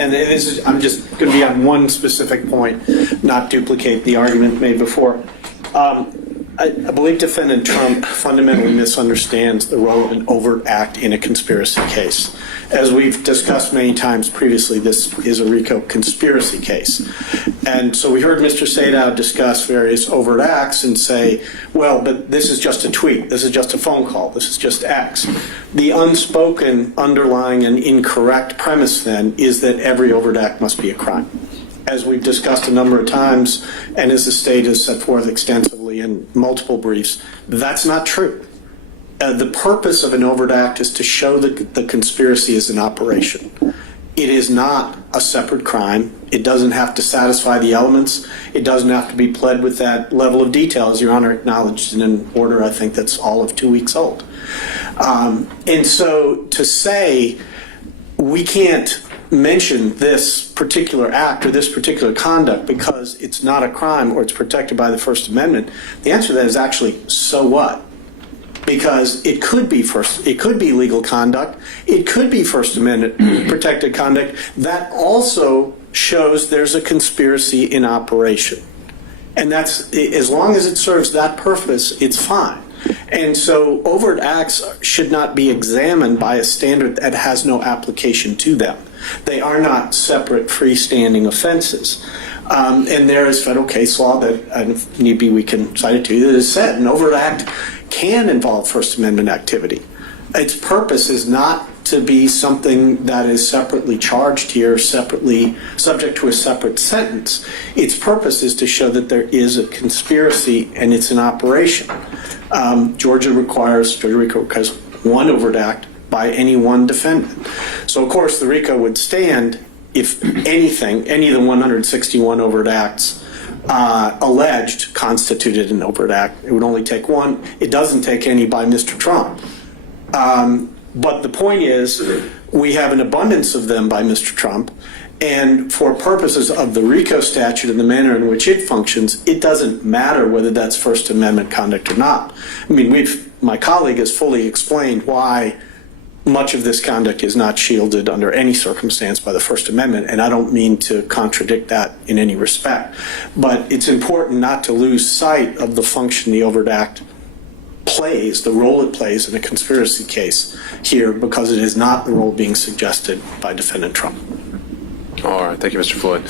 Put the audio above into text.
and this is, I'm just going to be on one specific point, not duplicate the argument made before. I believe Defendant Trump fundamentally misunderstands the role of an overt act in a conspiracy case. As we've discussed many times previously, this is a RICO conspiracy case. And so we heard Mr. Sadow discuss various overt acts and say, well, but this is just a tweet, this is just a phone call, this is just X. The unspoken, underlying, and incorrect premise then is that every overt act must be a crime. As we've discussed a number of times, and as the state has set forth extensively in multiple briefs, that's not true. The purpose of an overt act is to show that the conspiracy is an operation. It is not a separate crime. It doesn't have to satisfy the elements. It doesn't have to be pled with that level of detail, as Your Honor acknowledged in an order I think that's all of 2 weeks old. And so to say we can't mention this particular act or this particular conduct because it's not a crime or it's protected by the First Amendment, the answer to that is actually, so what? Because it could be legal conduct, it could be First Amendment protected conduct that also shows there's a conspiracy in operation. And that's, as long as it serves that purpose, it's fine. And so overt acts should not be examined by a standard that has no application to them. They are not separate freestanding offenses. And there is federal case law that, if need be, we can cite it to you, that has said an overt act can involve First Amendment activity. Its purpose is not to be something that is separately charged here, separately subject to a separate sentence. Its purpose is to show that there is a conspiracy and it's an operation. Georgia RICO requires one overt act by any one defendant. So, of course, the RICO would stand if anything, any of the 161 overt acts alleged constituted an overt act. It would only take one. It doesn't take any by Mr. Trump. But the point is, we have an abundance of them by Mr. Trump, and for purposes of the RICO statute and the manner in which it functions, it doesn't matter whether that's First Amendment conduct or not. I mean, my colleague has fully explained why much of this conduct is not shielded under any circumstance by the First Amendment, and I don't mean to contradict that in any respect. But it's important not to lose sight of the function the overt act plays, the role it plays in a conspiracy case here, because it is not the role being suggested by Defendant Trump. All right. Thank you, Mr. Floyd.